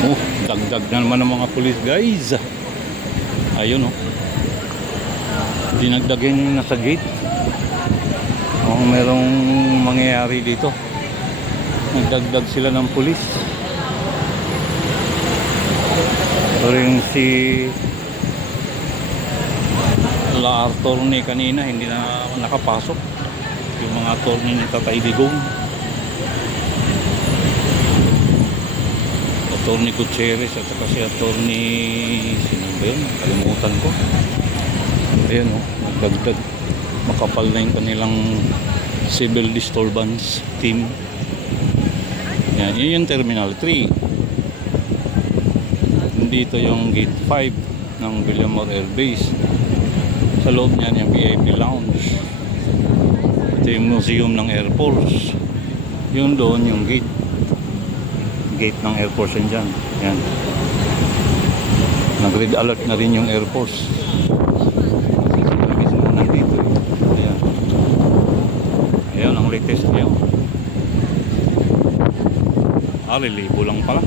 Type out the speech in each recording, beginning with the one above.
Oh, dagdag na naman ng mga pulis guys. Ayun oh. Dinagdagan yung nasa gate. Oh, merong mangyayari dito. Nagdagdag sila ng pulis. Pero yung si La Artorne kanina hindi na nakapasok. Yung mga attorney ni Tatay Digong. Attorney Gutierrez at saka si attorney sino ba yun? Kalimutan ko. Ayan o, nagdagdag. Makapal na yung kanilang civil disturbance team. Yan, yun yung Terminal 3. Dito yung Gate 5 ng Villamor Air Base. Sa loob niyan yung VIP Lounge. Ito yung museum ng Air Force. Yung doon yung gate ng Air Force yan. Yan. Nag-red alert na rin yung Air Force. Nandito. Ayan. Ayan ang latest niya. Relibo lang pala.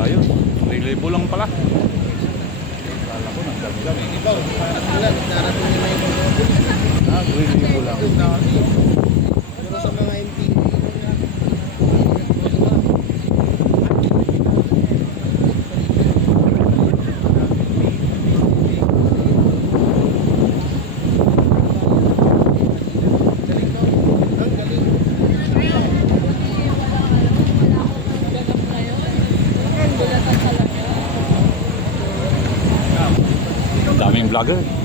Ayos. Relibo lang pala. Kala ko nagdagdag. Ikaw, narating nila yung mga pulis. Relibo lang. Pero sa mga MP, Daming vlogger.